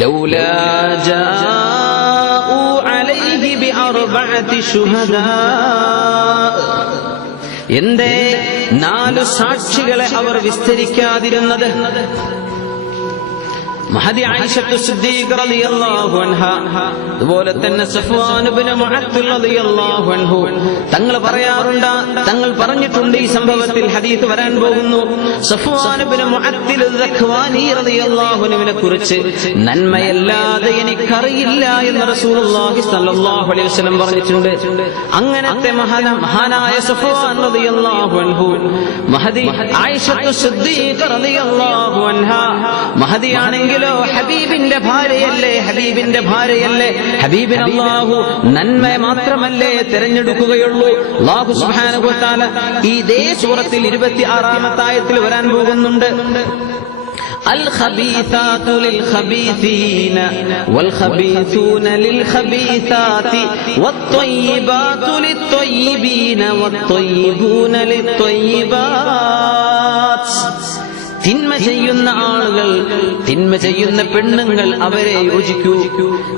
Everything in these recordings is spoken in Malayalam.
ലൗലാ ജാഊ അലൈഹി ബിഅർബഅതി ശുഹദാ, എന്തേ 4 സാക്ഷികളെ അവർ വിസ്തരിക്കാതിരുന്നത്? മഹദി ആയിഷത്തു സിദ്ദീഖ റളിയല്ലാഹു അൻഹ, അതുപോലെ തന്നെ സഫ്വാൻ ഇബ്നു മുഅത്തിൽ റളിയല്ലാഹു അൻഹു തങ്ങൾ പറയാറുണ്ട്, തങ്ങൾ പറഞ്ഞിട്ടുണ്ട് ഈ സംഭവത്തിൽ ഹദീസ് വരാൻ പോകുന്നു. സഫ്വാൻ ഇബ്നു മുഅത്തിൽ ദഖ്വാനി റളിയല്ലാഹു അൻഹുവിനെ കുറിച്ച് നന്മയല്ലാതെ എനിക്കറിയില്ല എന്ന് റസൂലുള്ളാഹി സ്വല്ലല്ലാഹു അലൈഹി വസല്ലം പറഞ്ഞിട്ടുണ്ട്. അങ്ങനത്തെ മഹാനായ സഫ്വാൻ റളിയല്ലാഹു അൻഹു മഹദി ആയിഷത്തു സിദ്ദീഖ റളിയല്ലാഹു അൻഹ മഹദിയാണെങ്കിൽ ഹബീബിന്റെ ഭാര്യയല്ലേ, ഹബീബിന്റെ ഭാര്യയല്ലേ. ഹബീബിന് അല്ലാഹു നന്മ മാത്രമല്ലേ തിരഞ്ഞെടുക്കുകയുള്ളൂ. അല്ലാഹു സുബ്ഹാനഹു വ തആല ഇതേ സൂറത്തിൽ 26-ാമത്തെ ആയത്തിൽ വരാൻ പോകുന്നുണ്ട്. الخبيثات للخبيثين والخبيثون للخبيثات والطيبات للطيبين والطيبون للطيبات. തിന്മ ചെയ്യുന്ന ആളുകൾ, തിന്മ ചെയ്യുന്ന പെണ്ണുങ്ങൾ അവരെ യോജിക്കൂ.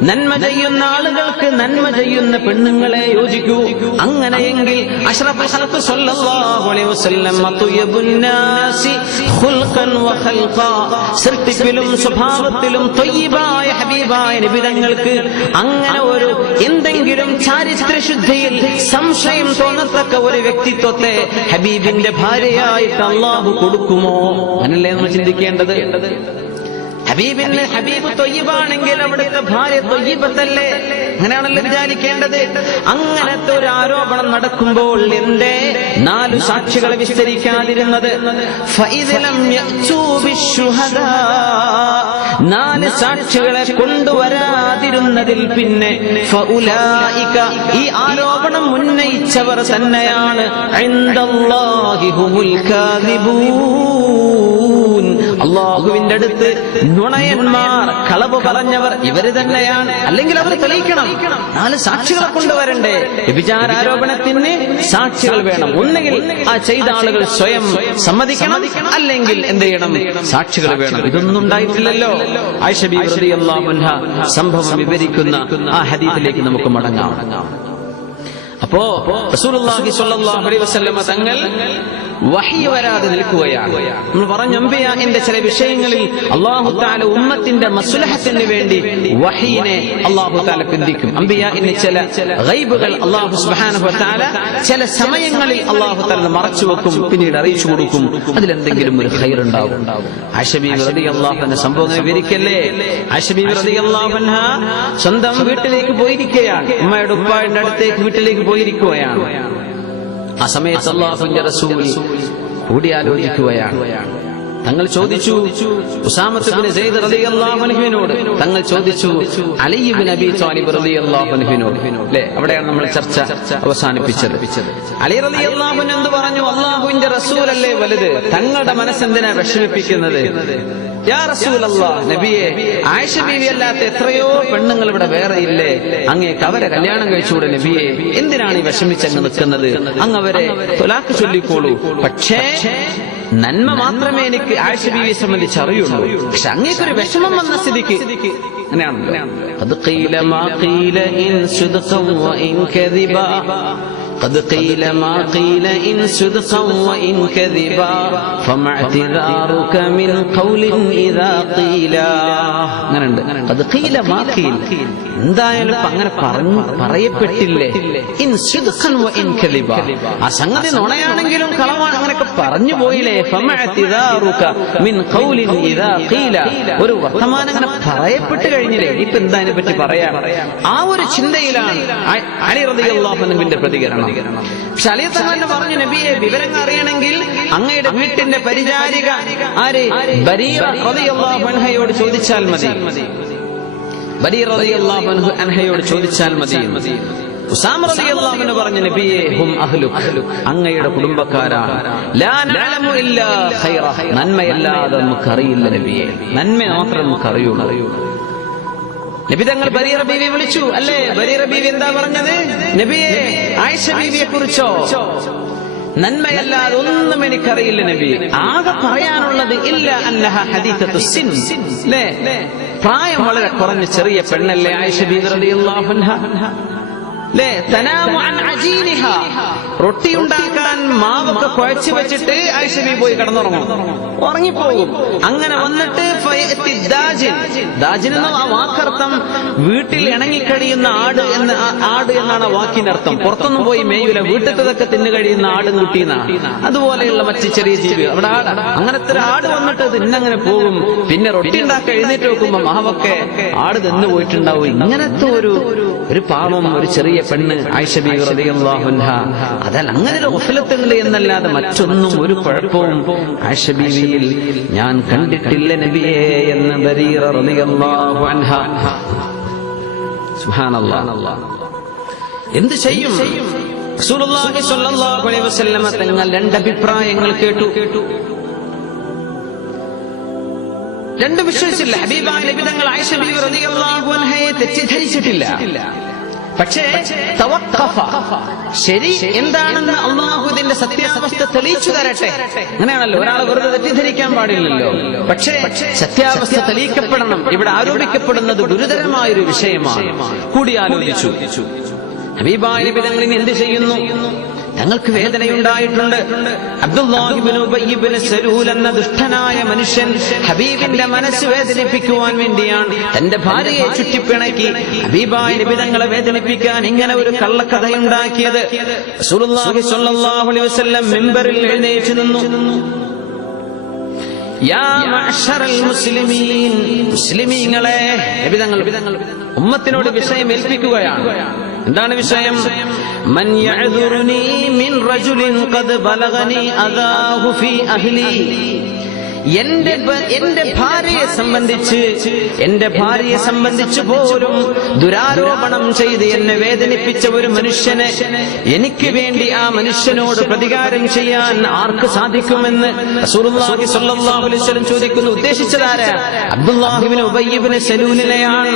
നന്മ ചെയ്യുന്ന ആളുകൾക്ക് നന്മ ചെയ്യുന്ന പെണ്ണുങ്ങളെ യോജിക്കൂ. അങ്ങനെയെങ്കിൽ അഷ്റഫുൽ ഖൽഖ് സ്വല്ലല്ലാഹു അലൈഹി വസല്ലം അത്വയബുൻ നാസി ഖുൽഖൻ വ ഖൽഖാ, സൃഷ്ടിപ്പിലും സ്വഭാവത്തിലും ത്വയ്യിബായ ഹബീബായ നബി തങ്ങൾക്ക് അങ്ങനെ ഒരു എന്തെങ്കിലും ചാരിത്രശുദ്ധിയിൽ സംശയം തോന്നത്തക്ക ഒരു വ്യക്തിത്വത്തെ ഹബീബിന്റെ ഭാര്യയായിട്ട് അല്ലാഹു കൊടുക്കുമോ? അല്ലേ നമ്മൾ ചിന്തിക്കേണ്ടത്. ഹബീബ് ത്വയ്യിബാണെങ്കിൽ അവിടുത്തെ ഭാര്യ ത്വയ്യിബത്തല്ലേ? അങ്ങനെയാണല്ലോ വിചാരിക്കേണ്ടത്. അങ്ങനത്തെ ഒരു ആരോപണം നടക്കുമ്പോൾ എന്തേ 4 സാക്ഷികളെ വിസ്തരിക്കാതിരുന്നത്? 4 സാക്ഷികളെ കൊണ്ടുവരാതിരുന്നതിൽ പിന്നെ ഫഉലൈക, ഈ ആരോപണം ഉന്നയിച്ചവർ തന്നെയാണ് ഇൻദല്ലാഹി ഹുമുൽ കാദിബൂൻ, അല്ലാഹുവിന്റെ അടുത്ത് നുണയന്മാർ, കളവ് പറഞ്ഞവർ ഇവര് തന്നെയാണ്. അല്ലെങ്കിൽ അവർ തെളിയിക്കണം. 4 സാക്ഷികളെ കൊണ്ടുവരണ്ടേ? വ്യഭിചാരാരോപണത്തിന് സാക്ഷികൾ വേണം. ഒന്നുകിൽ ആ ചെയ്ത ആളുകൾ സ്വയം സമ്മതിക്കണം, അല്ലെങ്കിൽ എന്ത് ചെയ്യണം? സാക്ഷികൾ വേണം. ഇതൊന്നും ഉണ്ടായിട്ടില്ലല്ലോ. ആയിഷ ബീവി റളിയല്ലാഹു അൻഹ സംഭവം വിവരിക്കുന്ന ആ ഹദീസിലേക്ക് നമുക്ക് മടങ്ങാം. അപ്പോ റസൂലുള്ളാഹി സ്വല്ലല്ലാഹു അലൈഹി വസല്ലം തങ്ങൾ വഹി വരാതെ നിൽക്കുകയാണ്. നമ്മൾ പറഞ്ഞു അംബിയാഇന്റെ ചില വിഷയങ്ങളിൽ അല്ലാഹു തആല ഉമ്മത്തിന്റെ മസ്ലഹത്തിന് വേണ്ടി വഹീനെ അല്ലാഹു തആല പിന്തിക്കും. അംബിയാഇന് ചില ഗൈബുകൾ അല്ലാഹു സുബ്ഹാനഹു വ തആല ചില സമയങ്ങളിൽ അല്ലാഹു തആല മറച്ചു വെക്കും, പിന്നീട് അറിയിച്ചു കൊടുക്കും. അതിലെന്തെങ്കിലും ഒരു ഖൈർ ഉണ്ടാവും. ആയിഷ ബീവി റളിയല്ലാഹു അൻഹ സംഭവം വിവരിക്കല്ലേ. ആയിഷ ബീവി റളിയല്ലാഹു അൻഹ സ്വന്തം വീട്ടിലേക്ക് പോയിരിക്കുകയാണ്. ഉമ്മയുടെ ഉപ്പായുടെ അടുത്തേക്ക് വീട്ടിലേക്ക് പോയിരിക്കുകയാണ്. ആ സമയത്ത് അല്ലാഹുവിന്റെ റസൂൽ കൂടിയാലോചിക്കുകയാണ്. തങ്ങൾ ചോദിച്ചു ഉസാമത്ത് ഇബ്നു സെയ്ദ് റളിയല്ലാഹു അൻഹുവിനോട്, തങ്ങൾ ചോദിച്ചു അലി ഇബ്നു അബീ ത്വാലിബ് റളിയല്ലാഹു അൻഹുവിനോട്. അല്ലേ, അവിടെയാണ് നമ്മൾ ചർച്ച അവസാനിപ്പിച്ചത്. അലി റളിയല്ലാഹു അൻഹു എന്ത് പറഞ്ഞു? അല്ലാഹുവിന്റെ റസൂലല്ലേ വലുത്, തങ്ങളുടെ മനസ്സെന്തിനാ വിഷമിപ്പിക്കുന്നത്? യാ റസൂലല്ലാഹ്, നബിയെ, ആയിഷ ബീവി അല്ലാത്ത എത്രയോ പെണ്ണുങ്ങൾ ഇവിടെ വേറെ ഇല്ലേ? അങ്ങേക്ക് അവരെ കല്യാണം കഴിച്ചുകൂടെ നബിയെ? എന്തിനാണ് ഈ വിഷമിച്ചങ്ങ് നിൽക്കുന്നത്? അങ്ങ് അവരെ ത്വലാഖ് ചൊല്ലിക്കോളൂ. പക്ഷേ നന്മ മാത്രമേ എനിക്ക് ആയിഷ ബീവിയെ സംബന്ധിച്ച് അറിയുള്ളൂ. പക്ഷെ അങ്ങേക്കൊരു വിഷമം വന്ന സ്ഥിതിക്ക് അങ്ങനെയാണല്ലോ. ഖദ് ഖീല മാ ഖീല ഇൻ സുദ്ഖൻ വ ഇൻ കദിബാ, قد قيل ما قيل إن صدقا وإن كذبا فما اعتذارك من قول إذا قيل. അങ്ങനെയുണ്ട്. قد قيل ما قيل, എന്തായാലും അങ്ങനെ പറയപ്പെട്ടില്ലേ. ഇൻ സുദ്ഖൻ വ ഇൻ കദിബാ, ആ സംഗതി നുണയാണെങ്കിലും കളവാണ്, അങ്ങനെയൊക്കെ പറഞ്ഞു പോയില്ലേ. ഫമാ ഇഅ്തിദാറുക മിൻ ഖൗലിൻ ഇദാ ഖീല, ഒരു വർത്തമാനം അങ്ങനെ പറയപ്പെട്ട് കഴിഞ്ഞില്ലേ, ഇപ്പൊ എന്താ അതിനെ പറ്റി പറയാ? ആ ഒരു ചിന്തയിലാണ് അലി റളിയല്ലാഹു അൻഹുവിന്റെ പ്രതികരണം. പക്ഷെ അലി തങ്ങൾ പറഞ്ഞു, നബിയെ, വിവരങ്ങൾ അറിയണമെങ്കിൽ അങ്ങയുടെ വീട്ടിന്റെ പരിചാരിക ആര്? ബരീറ റളിയല്ലാഹു അൻഹയോട് ചോദിച്ചാൽ മതി. ബരീറ റളിയല്ലാഹു അൻഹയോട് ചോദിച്ചാൽ മതി. ഉസാമ റളിയല്ലാഹു അൻഹു പറഞ്ഞു, നബിയെ, ഹും അഹ്ലുക, അങ്ങയുടെ കുടുംബക്കാരാണ്. ലാ നഅലമു ഇല്ലാ ഖൈറ, നന്മയല്ലാതെ നമുക്കറിയില്ല നബിയെ, നന്മ മാത്രം നമുക്കറിയുള്ളൂ. നബി തങ്ങൾ ബരീറ ബീവിയെ വിളിച്ചു. അല്ലേ, ബരീറ ബീവി എന്താ പറഞ്ഞത്? നബിയെ, ആയിഷ ബീവിയെ കുറിച്ചോ? നന്മയല്ലാതെ ഒന്നും എനിക്കറിയില്ല നബി. ആകെ പറയാനുള്ളത് ഇല്ല അന്നഹ ഹദീസത്തു സിൻ, പ്രായം വളരെ കുറഞ്ഞ ചെറിയ പെണ്ണല്ലേ ആയിഷ ബീവി റളിയല്ലാഹു അൻഹ. റൊട്ടി ഉണ്ടാക്കാൻ മാവൊക്കെ കുഴച്ചു വെച്ചിട്ട് ആയിഷ ബീവി പോയി കിടന്നുറങ്ങും, ഉറങ്ങിപ്പോകും. അങ്ങനെ വന്നിട്ട് ദാജിൻ എന്ന ആ വാക്കർത്ഥം വീട്ടിൽ ഇണങ്ങിക്കഴിയുന്ന ആട് എന്നാണ് വാക്കിന്റെ അർത്ഥം. പുറത്തൊന്നും പോയി മേയൂല, വീട്ടിലതൊക്കെ തിന്നു കഴിയുന്ന ആട് കൂട്ടിയെന്നാണ്. അതുപോലെയുള്ള മറ്റ് ചെറിയ ജീവികൾ അവിടെ ആട്. അങ്ങനത്തെ ഒരു ആട് വന്നിട്ട് തിന്നങ്ങനെ പോകും. പിന്നെ റൊട്ടി ഉണ്ടാക്കാൻ എഴുന്നേറ്റ് വെക്കുമ്പോ മാവൊക്കെ ആട് തിന്നു പോയിട്ടുണ്ടാവും. ഇങ്ങനത്തെ ഒരു പാവം ഒരു ചെറിയ പെണ്ണ് ആയിഷ ബീവി റളിയല്ലാഹു അൻഹ. അതല്ല, അങ്ങനെ ഒരു ഗഫലത്തുണ്ട് എന്നല്ലാതെ മറ്റൊന്നും ഒരു കുഴപ്പവും ആയിഷ ബീവിയിൽ ഞാൻ കണ്ടിട്ടില്ല നബിയേ എന്ന് ബരീറ റളിയല്ലാഹു അൻഹ. സുബ്ഹാനല്ലാഹ്. എന്ത് ചെയ്യും? റസൂലുള്ളാഹി സ്വല്ലല്ലാഹു അലൈഹി വസല്ലമ തങ്ങൾ രണ്ട് അഭിപ്രായങ്ങൾ കേട്ടു. രണ്ട് വിശ്വസിച്ചില്ല. ഹബീബായ നബി തങ്ങൾ ആയിഷ ബീവി റളിയല്ലാഹു അൻഹയെ തെറ്റിദ്ധരിച്ചിട്ടില്ല. പക്ഷേ തവഖഫ, ശരി എന്താണെന്ന് അല്ലാഹു ഇതിന്റെ സത്യാവസ്ഥ തെളിയിച്ചു തരട്ടെ. അങ്ങനെയാണല്ലോ, ഒരാളെ വെറുതെ തെറ്റിദ്ധരിക്കാൻ പാടില്ലല്ലോ. പക്ഷേ സത്യാവസ്ഥ തെളിയിക്കപ്പെടണം. ഇവിടെ ആരോപിക്കപ്പെടുന്നത് ഗുരുതരമായൊരു വിഷയമാണ്. കൂടി ആലോചിച്ചു. ഹബീബായ നബി തങ്ങൾ ഇനി എന്ത് ചെയ്യുന്നു? ഞങ്ങൾക്ക് വേദനയുണ്ടായിട്ടുണ്ട്. അബ്ദുല്ലാഹി ഇബ്നു ഉബയ്യ് ഇബ്നു സലൂൽ എന്ന ദുഷ്ടനായ മനുഷ്യൻ ഹബീബിന്റെ മനസ്സ് വേദനിപ്പിക്കുവാൻ വേണ്ടിയാണ് തന്റെ ഭാര്യയെ ചുറ്റിപ്പിണക്കി ഹബീബായ നബി തങ്ങളെ വേദനിപ്പിക്കാൻ ഇങ്ങനെ ഒരു കള്ളക്കഥയുണ്ടാക്കിയത്. റസൂലുള്ളാഹി സ്വല്ലല്ലാഹു അലൈഹി വസല്ലം മിമ്പറിൽ എഴുന്നേറ്റ് നിന്നു. യാ മഅ്ശറൽ മുസ്ലിമീൻ, മുസ്ലിമീങ്ങളെ, നബി തങ്ങൾ ഉമ്മത്തിനോട് വിഷയം ഏൽപ്പിക്കുകയാണ്. എന്താണ് വിഷയം? മൻ യഅ്ദുറുനി മിൻ റജുലിൻ ഖദ് ബലഗനി അദാഹു ഫീ അഹ്ലി, എന്റെ ഭാര്യയെ സംബന്ധിച്ച് പോലും ദുരാരോപണം ചെയ്ത് എന്നെ വേദനിപ്പിച്ച ഒരു മനുഷ്യനെ എനിക്ക് വേണ്ടി ആ മനുഷ്യനോട് പ്രതികാരം ചെയ്യാൻ ആർക്ക് സാധിക്കുമെന്ന് റസൂലുള്ളാഹി സ്വല്ലല്ലാഹു അലൈഹി വസല്ലം ചോദിക്കുന്നു. ഉദ്ദേശിച്ചതാരാ? അബ്ദുല്ലാഹി ഇബ്നു ഉബയ്യ് ഇബ്നു സലൂലിനെയാണ്.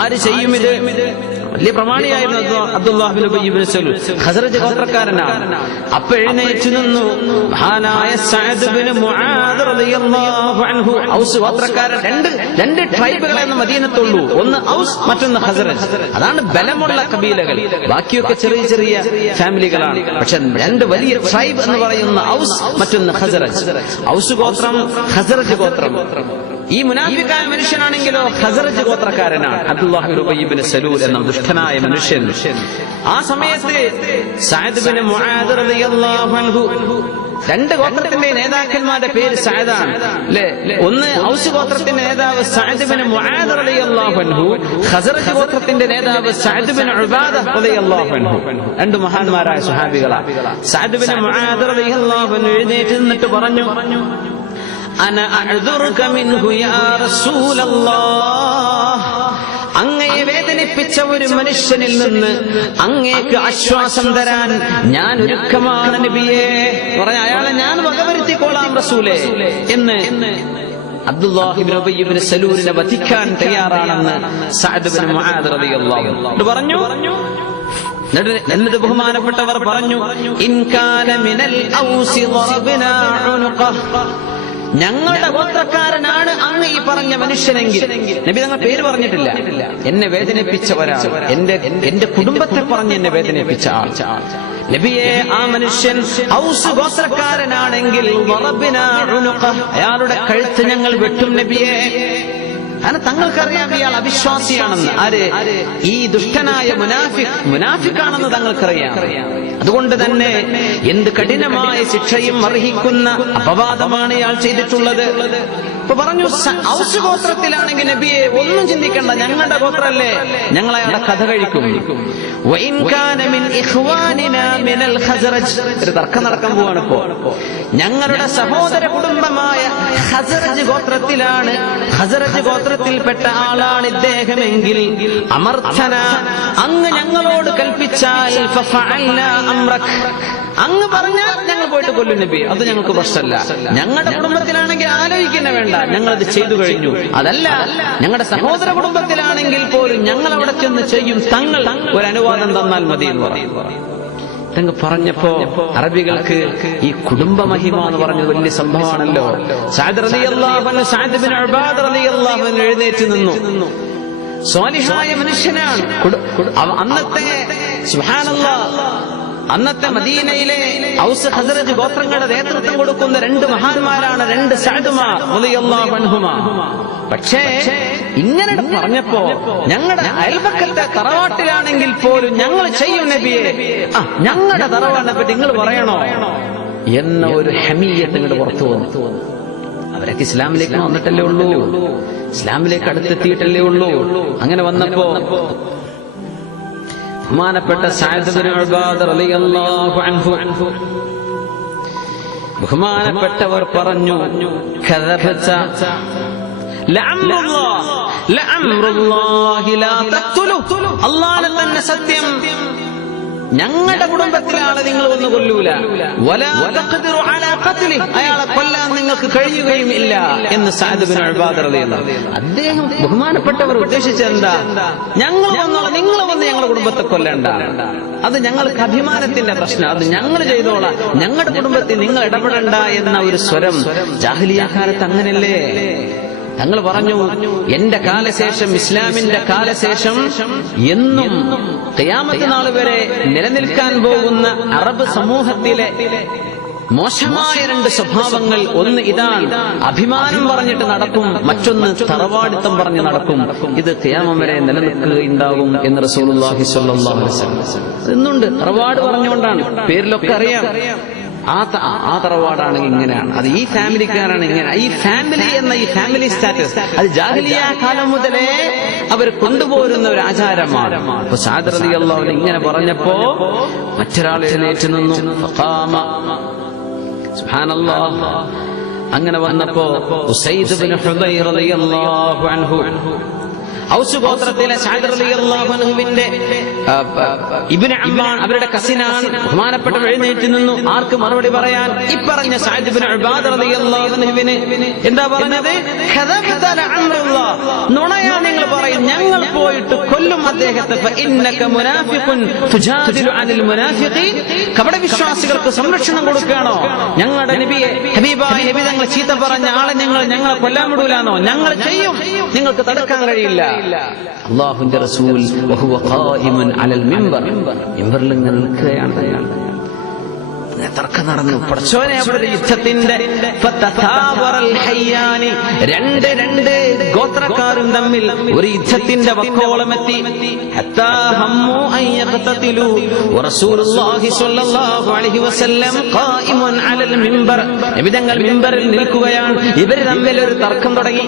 ആര് ചെയ്യും ഇത്? വലിയ പ്രമാണിയായിരുന്നു അബ്ദുല്ലാഹി ഇബ്നു ഉബയ്യ് ഇബ്നു സലൂൽ, ഖസറജ് ഗോത്രക്കാരനാണ്. അപ്പൊ എഴുന്നേറ്റ് നിന്നു മഹാനായ സഅദ് ഇബ്നു മുആദ് റളിയല്ലാഹു അൻഹു. ഔസ് ഗോത്രക്കാരൻ. രണ്ട് ട്രൈബുകളെന്ന് മദീനത്തുള്ളൂ. ഒന്ന് ഔസ്, മറ്റൊന്ന് ഖസറജ്. അതാണ് ബലമുള്ള കബീലകൾ. ബാക്കിയൊക്കെ ചെറിയ ചെറിയ ഫാമിലികളാണ്. പക്ഷെ രണ്ട് വലിയ ട്രൈബ് എന്ന് പറയുന്ന ഔസ്, മറ്റൊന്ന് ഖസറജ്. ഔസ് ഗോത്രം, ഖസറജ് ഗോത്രം. ഈ മുനാഫിക്കായ മനുഷ്യനാണെങ്കിലോ ഖസറജ് ഗോത്രക്കാരനാണ്. അബ്ദുല്ലാഹി ഇബ്നു ഉബയ്യ് ഇബ്നു സലൂൽ എന്ന ദുഷ്ടനായ മനുഷ്യൻ. ആ സമയത്ത് സഅദ് ഇബ്നു മുആദ് റളിയല്ലാഹു അൻഹു, രണ്ട് ഗോത്രത്തിന്റെ നേതാക്കന്മാരുടെ പേര് സഅദാണ് അല്ലേ? ഒന്ന് ഔസ് ഗോത്രത്തിന്റെ നേതാവ് സഅദ് ഇബ്നു മുആദ് റളിയല്ലാഹു അൻഹു, ഖസറജ് ഗോത്രത്തിന്റെ നേതാവ് സഅദ് ഇബ്നു ഉബാദ റളിയല്ലാഹു അൻഹു. രണ്ട് മഹാന്മാരായ സ്വഹാബികളാണ്. സഅദ് ഇബ്നു മുആദ് റളിയല്ലാഹു അൻഹു എഴുന്നേറ്റ് നിന്നിട്ട് പറഞ്ഞു, അന അഅ്ദുറുക മിൻഹു യാ റസൂലല്ലാഹ്, അങ്ങയെ വേദനിപ്പിച്ച ഒരു മനുഷ്യനിൽ നിന്ന് അങ്ങേക്ക് ആശ്വാസം തരാൻ ഞാൻ ഒരുക്കമാണ് നബിയേ. പറഞ്ഞ അയാളെ ഞാൻ വകവരുത്തിക്കോളാം റസൂലേ എന്ന് അബ്ദുല്ലാഹി ഇബ്നു ഉബയ്യ് ഇബ്നു സലൂലിനെ വധിക്കാൻ തയ്യാറാണെന്ന് സഅദ് ഇബ്നു മുആദ് റളിയല്ലാഹു അൻഹു പറഞ്ഞു. എന്നിട്ട് ബഹുമാനപ്പെട്ടവർ പറഞ്ഞു, ഇൻ കാന മിനൽ ഔസി ദറബ്നാ ഉനുഖഹ്, ഞങ്ങളുടെ ഗോത്രക്കാരനാണ് അങ്ങ് ഈ പറഞ്ഞ മനുഷ്യനെങ്കിൽ. നബി തങ്ങൾ പേര് പറഞ്ഞിട്ടില്ല. എന്നെ വേദനിപ്പിച്ച ഒരാൾ, എന്റെ കുടുംബത്തെ പറഞ്ഞ് എന്നെ വേദനിപ്പിച്ച ആൾ. നബിയെ, ആ മനുഷ്യൻ ഔസ് ഗോത്രക്കാരനാണെങ്കിൽ അയാളുടെ കഴുത്ത് ഞങ്ങൾ വെട്ടും നബിയെ. കാരണം തങ്ങൾക്കറിയാം ഇയാൾ അവിശ്വാസിയാണെന്ന്. ആര്? ഈ ദുഷ്ടനായ മുനാഫിക്കാണെന്ന് തങ്ങൾക്കറിയാം. അതുകൊണ്ട് തന്നെ എന്ത് കഠിനമായ ശിക്ഷയും അർഹിക്കുന്ന അപവാദമാണ് ഇയാൾ ചെയ്തിട്ടുള്ളത്. ഇപ്പൊ പറഞ്ഞു, ഔസ് ഗോത്രത്തിലാണെങ്കിൽ നബിയെ ഒന്നും ചിന്തിക്കണ്ട, ഞങ്ങളുടെ ഗോത്രല്ലേ, ഞങ്ങൾ അയാളുടെ കഥ കഴിക്കും. ഒരു തർക്കം നടക്കാൻ പോവാണ് ഇപ്പോ. ഞങ്ങളുടെ സഹോദര കുടുംബമായ ഖസറജ് ഗോത്രത്തിലാണ്, ഖസറജ് ഗോത്രത്തിൽപ്പെട്ട ആളാണ് ഇദ്ദേഹമെങ്കിൽ അമർഥന, അങ്ങ് ഞങ്ങളോട് കൽപ്പിച്ചാൽ അങ്ങ് പറഞ്ഞാൽ ഞങ്ങൾ പോയിട്ട് കൊല്ലും നബി, അത് ഞങ്ങൾക്ക് പ്രശ്നമല്ല. ഞങ്ങളുടെ കുടുംബത്തിലാണെങ്കിൽ ആലോചിക്കുന്ന വേണ്ട, ഞങ്ങളത് ചെയ്തു കഴിഞ്ഞു. അതല്ല, ഞങ്ങളുടെ സഹോദര കുടുംബത്തിലാണെങ്കിൽ പോലും ഞങ്ങൾ അവിടെ ചെന്ന് ചെയ്യും, തങ്ങൾ ഒരു അനുവാദം തന്നാൽ മതി എന്ന് പറയും. തങ്ങൾ പറഞ്ഞപ്പോ അറബികൾക്ക് ഈ കുടുംബ മഹിമ എന്ന് പറഞ്ഞത് വലിയ സംഭവമാണല്ലോ. സഅദ് റളിയല്ലാഹു അൻഹു സഅദ് ബിൻ ഉബാദ റളിയല്ലാഹു അൻഹു എഴുന്നേറ്റ് നിന്നു. സ്വാലിഹായ മനുഷ്യനാണ്. അന്നത്തെ സുബ്ഹാനല്ലാഹ്, അന്നത്തെ മദീനയിലെ ഔസ് ഖസറജ് ഗോത്രങ്ങളുടെ നേതൃത്വം കൊടുക്കുന്ന രണ്ട് മഹാന്മാരാണ്, രണ്ട് സഅദുമാർ റളിയല്ലാഹു അൻഹുമാ. പക്ഷേ ഇങ്ങനെ പറഞ്ഞപ്പോ ഞങ്ങളുടെ അയൽപക്കത്തെ തറവാട്ടിലാണെങ്കിൽ പോലും ഞങ്ങൾ ചെയ്യും നബിയെ, ഞങ്ങളുടെ തറവാടിനെ പറ്റി നിങ്ങൾ പറയണോ എന്ന ഒരു ഹമിയത്ത് ഇങ്ങോട്ട് പുറത്തു വന്നു. അവരൊക്കെ ഇസ്ലാമിലേക്ക് വന്നിട്ടല്ലേ ഉള്ളൂ, ഇസ്ലാമിലേക്ക് അടുത്തെത്തിയിട്ടല്ലേ ഉള്ളൂ. അങ്ങനെ വന്നപ്പോ ബഹുമാനപ്പെട്ട സഅദ് ബിൻ ഉബാദ റളിയല്ലാഹു അൻഹു ബഹുമാനപ്പെട്ടവർ പറഞ്ഞു, കദബത ലഅംറുല്ലാഹി ലാ തഖ്തുലു, അല്ലാഹുവിനെ തന്നെ സത്യം, ഞങ്ങളുടെ കുടുംബത്തിലെ ആളെ നിങ്ങൾ ഒന്ന് കൊല്ലൂല, വലാ തഖ്ദിറു അലാ ഖത്ലി, അയാളെ കൊല്ലാൻ നിങ്ങൾക്ക് കഴിയുകയും ഇല്ല എന്ന് സഅദ് ബിൻ ഉബാദ റളിയല്ലാഹു അൻഹു. അദ്ദേഹം ബഹുമാനപ്പെട്ടവർ ഉദ്ദേശിച്ചെന്താ, ഞങ്ങൾ വന്നോളാം, നിങ്ങൾ വന്ന് ഞങ്ങളുടെ കുടുംബത്തെ കൊല്ലണ്ട, അത് ഞങ്ങൾക്ക് അഭിമാനത്തിന്റെ പ്രശ്നം, അത് ഞങ്ങൾ ചെയ്തോളാം, ഞങ്ങളുടെ കുടുംബത്തിൽ നിങ്ങൾ ഇടപെടണ്ട എന്ന ഒരു സ്വരം ജാഹിലിയ്യ കാലത്ത് അങ്ങനെയല്ലേ. തങ്ങൾ പറഞ്ഞു, എന്റെ കാലശേഷം, ഇസ്ലാമിന്റെ കാലശേഷം എന്നും ഖിയാമത്ത് നാൾ വരെ നിലനിൽക്കാൻ പോകുന്ന അറബ് സമൂഹത്തിലെ മോശമായ രണ്ട് സ്വഭാവങ്ങൾ, ഒന്ന് ഇതാണ്, അഭിമാനം പറഞ്ഞിട്ട് നടക്കും, മറ്റൊന്ന് തറവാടിത്തം പറഞ്ഞ് നടക്കും. ഇത് ഖിയാമം വരെ നിലനിൽക്കുകയുണ്ടാകും എന്ന് റസൂലുള്ളാഹി സ്വല്ലല്ലാഹു അലൈഹി വസല്ലം. ഇന്നുണ്ട് തറവാട് പറഞ്ഞുകൊണ്ടാണ്, പേരിലൊക്കെ അറിയാം, ആ തറവാടാണെങ്കിൽ ഇങ്ങനെയാണ്, അത് ഈ ഫാമിലിക്കാരാണ് ഇങ്ങനെ, ഈ ഫാമിലി എന്ന ഈ ഫാമിലി സ്റ്റാറ്റസ് അത് ജാഹിലിയ്യ കാലം മുതലേ അവർ കൊണ്ടുപോരുന്ന ഒരു ആചാരമാണ്. അപ്പൊ സഅദ് റളിയല്ലാഹു അൻഹു ഇങ്ങനെ പറഞ്ഞപ്പോ മറ്റൊരാൾ എഴുന്നേറ്റ് നിന്നു. ഫഖാമ, സുബ്ഹാനല്ലാഹ്. അങ്ങനെ വന്നപ്പോ ഉസൈദ് ബിൻ ഹുദൈർ റളിയല്ലാഹു അൻഹു, ഔസ് ഗോത്രത്തിലെ സഅദ് റളിയല്ലാഹു അൻഹുവിന്റെ ഇബ്നു അമ്മാൻ, അവരുടെ കസിനാണ്. ബഹുമാനപ്പെട്ട എഴുന്നേറ്റ് നിന്നു. ആർക്ക് മറുപടി പറയാൻ? ഇപ്പറഞ്ഞ സഅദ് ഇബ്നു ഉബാദ റളിയല്ലാഹു അൻഹുവിന് എന്താ പറഞ്ഞത്? ഖദബത ലഅംറുല്ലാഹ്, നുണയാ നിങ്ങൾ പറയും, ഞങ്ങൾ പോയിട്ട് കൊല്ലും അദ്ദേഹത്തെ. ഫഇന്നക മുനാഫിഖുൻ തുജാദിലു അനിൽ മുനാഫിഖീൻ, കപട വിശ്വാസികൾക്ക് സംരക്ഷണം കൊടുക്കുകയാണോ? ഞങ്ങളുടെ നബിയെ, ഹബീബായ നബി തങ്ങൾ ചീത്ത പറഞ്ഞ ആളെ ഞങ്ങളെ കൊല്ലാൻ വിടൂലാന്നോ? ഞങ്ങൾ ചെയ്യും, നിങ്ങൾക്ക് തടുക്കാൻ കഴിയില്ല. അല്ലാഹുവിന്റെ റസൂൽ വഹുവ ഖായിമുൻ അലൽ മിമ്പർ, മിമ്പറിൽ നിൽക്കുകയാണ്. തർക്കം നടന്നു. പടച്ചോനെ, അവിടെ ഒരു യുദ്ധത്തിന്റെ രണ്ട് ഗോത്രക്കാരും തമ്മിൽ ഒരു യുദ്ധത്തിന്റെ വക്കോളമെത്തി. നബിതങ്ങൾ മിമ്പറിൽ നിൽക്കുകയാണ്. ഇവർ തമ്മിൽ ഒരു തർക്കം തുടങ്ങി.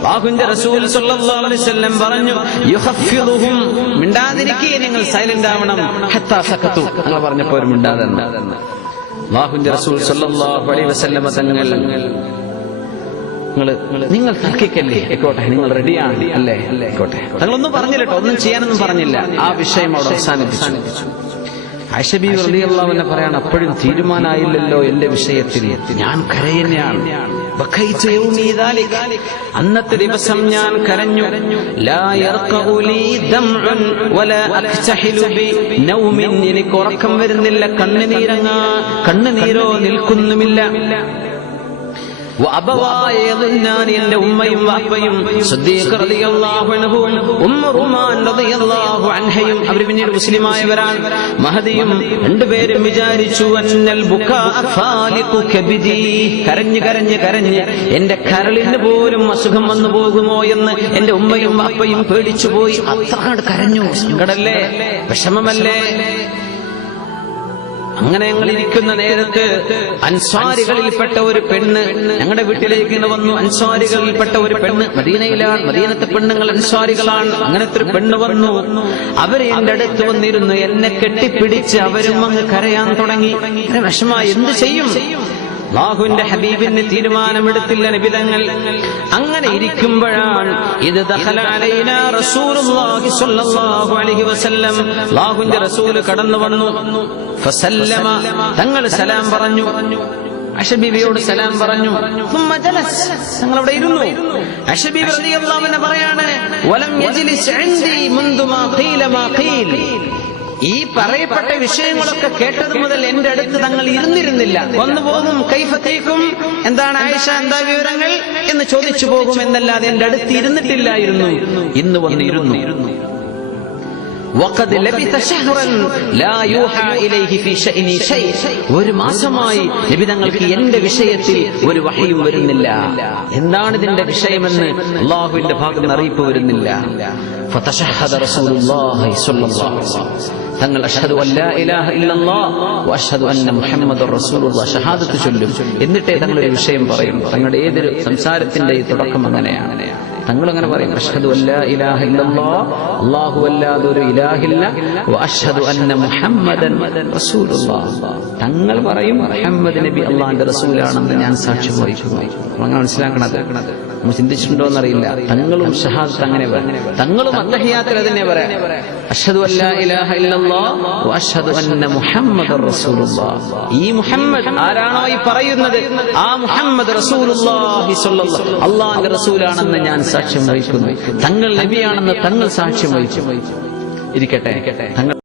അല്ലാഹുവിന്റെ റസൂൽ സ്വല്ലല്ലാഹു അലൈഹി വസല്ലം പറഞ്ഞു, യുഖഫിദുഹും, മിണ്ടാതിരിക്കുക, നിങ്ങൾ സൈലന്റ് ആവണം. ഹത്താ സഖതു, നിങ്ങൾ പറഞ്ഞപ്പോൾ ഒരു മിണ്ടാതെ. അല്ലാഹുവിന്റെ റസൂൽ സ്വല്ലല്ലാഹു അലൈഹി വസല്ലം തങ്ങൾ, നിങ്ങൾ തർക്കിക്കല്ലേ, ആയിക്കോട്ടെ, നിങ്ങൾ റെഡിയാണ് അല്ലേ, ആയിക്കോട്ടെ. തങ്ങളൊന്നും പറഞ്ഞില്ല കേട്ടോ, ഒന്നും ചെയ്യാനൊന്നും പറഞ്ഞില്ല. ആ വിഷയം അവിടെ അവസാനിപ്പിച്ചു. ആയിഷ ബീവി റളിയല്ലാഹു അൻഹ പറയാണ്, അപ്പോഴും തീരുമാനമായില്ലല്ലോ എന്റെ വിഷയത്തിൽ, ഞാൻ കരയുകയാണ്. അന്നത്തെ ദിവസം ഞാൻ കരഞ്ഞു. എനിക്ക് ഉറക്കം വരുന്നില്ല, കണ്ണുനീരോ നിൽക്കുന്നുമില്ല. എന്റെ ഉമ്മയും വാപ്പയും സിദ്ദീഖ് റളിയല്ലാഹു അൻഹുവും ഉമ്മു റുമാൻ റളിയല്ലാഹു അൻഹയും, അവർ പിന്നീട് മുസ്ലിമായവരാണ്, മഹദിയും രണ്ടുപേരും വിചാരിച്ചു, അന്നൽ ബുകാ ഫാലിഖു കബിദി, കരഞ്ഞ് കരഞ്ഞ് കരഞ്ഞ് എന്റെ കരളിന് പോലും അസുഖം വന്നു പോകുമോ എന്ന് എന്റെ ഉമ്മയും വാപ്പയും പേടിച്ചുപോയി. അത്രയോട് കരഞ്ഞു. സങ്കടല്ലേ, വിഷമമല്ലേ. അങ്ങനെ ഞങ്ങൾ ഇരിക്കുന്ന നേരത്ത് അൻസ്വാരികളിൽപ്പെട്ട ഒരു പെണ്ണ് ഞങ്ങളുടെ വീട്ടിലേക്ക് വന്നു. അൻസ്വാരികളിൽപ്പെട്ട ഒരു പെണ്ണ്, മദീനയിലാണ്, മദീനത്തെ പെണ്ണുങ്ങൾ അൻസ്വാരികളാണ്. അങ്ങനത്തെ ഒരു പെണ്ണ് വന്നു. അവര് എന്റെ അടുത്ത് വന്നിരുന്നു. എന്നെ കെട്ടിപ്പിടിച്ച് അവരും അങ്ങ് കരയാൻ തുടങ്ങി. വിഷമായി, എന്ത് ചെയ്യും? അല്ലാഹുവിന്റെ ഹബീബിന് തീരുമാനമെടുത്തില്ല നബിതങ്ങൾ. അങ്ങനെ ഇരിക്കുമ്പോഴാണ് ഇത് ദഖല അലൈനാ റസൂലുള്ളാഹി സ്വല്ലല്ലാഹു അലൈഹി വസല്ലം, അല്ലാഹുവിന്റെ റസൂൽ കടന്നു വന്നു. ഫസല്ലമ, തങ്ങൾ സലാം പറഞ്ഞു. ആയിഷ ബീവിയോട് സലാം പറഞ്ഞു. ثم جلس, തങ്ങൾ അവിടെ ഇരുന്നു. ആയിഷ ബീവി റളിയല്ലാഹു അൻഹ പറയാണ്, വലം യജ്ലിസ് ഇൻദി മുൻദു മാ ഖീല മാ ഖീൽ, ഈ പറയപ്പെട്ട വിഷയങ്ങളൊക്കെ കേട്ടത് മുതൽ എന്റെ അടുത്ത് തങ്ങൾ ഇരുന്നിരുന്നില്ല. വന്നുപോകും, കൈഫത്തേക്കും, എന്താണ് ആയിഷ, എന്താ വിവരങ്ങൾ എന്ന് ചോദിച്ചു പോകും എന്നല്ലാതെ എന്റെ അടുത്ത് ഇരുന്നിട്ടില്ലായിരുന്നു. ഇന്ന് വന്നിരുന്നു. ഒരു മാസമായി നബി തങ്ങൾക്ക് എന്റെ വിഷയത്തിൽ ഒരു വഹയും വരുന്നില്ല. എന്താണ് ഇതിന്റെ വിഷയമെന്ന് അള്ളാഹുവിന്റെ ഭാഗത്ത് നിന്ന് അറിയിപ്പ് വരുന്നില്ല. തങ്ങൾ അഷ്ഹദു അല്ലാ ഇലാഹ ഇല്ലല്ലാഹ് വഅഷ്ഹദു അന്ന മുഹമ്മദുർ റസൂലുള്ളാഹ് ഷഹാദത്ത് ചൊല്ലും. എന്നിട്ടേ തങ്ങളൊരു വിഷയം പറയും. തങ്ങളുടെ ഏതൊരു സംസാരത്തിന്റെ തുടക്കം അങ്ങനെയാണ്. തങ്ങൾ അങ്ങനെ പറയും, അഷ്ഹദു അല്ലാ ഇലാഹ ഇല്ലല്ലാഹ്, അല്ലാഹു അല്ലാതെ ഒരു ഇലാഹില്ല, വഅഷ്ഹദു അന്ന മുഹമ്മദൻ റസൂലുള്ളാഹ്. തങ്ങൾ പറയും മുഹമ്മദ് നബി അല്ലാഹുവിന്റെ റസൂലാണെന്ന് ഞാൻ സാക്ഷ്യം വഹിക്കുന്നു. അങ്ങനെ മനസ്സിലാക്കണത് നമ്മൾ ചിന്തിച്ചിട്ടുണ്ടോ എന്നറിയില്ല. തങ്ങളും ഷഹാദത്ത് അങ്ങനെ പറയും. തങ്ങളും അത്തഹിയ്യാത്തിൽ അതിനെ പറയാം, അഷ്ഹദു അല്ലാ ഇലാഹ ഇല്ലല്ലാഹ് വഅഷ്ഹദു അന്ന മുഹമ്മദർ റസൂലുള്ളാഹ്. ഈ മുഹമ്മദ് ആരാണോ ഈ പറയുന്നത്, ആ മുഹമ്മദ് റസൂലുള്ളാഹി സ്വല്ലല്ലാഹു അല്ലാഹുവിന്റെ റസൂലാണെന്ന് ഞാൻ സാക്ഷ്യം വഹിക്കുന്നു. തങ്ങൾ നബിയാണെന്ന് തങ്ങൾ സാക്ഷ്യം വഹിച്ചു. ഇരിക്കട്ടെ, തങ്ങൾ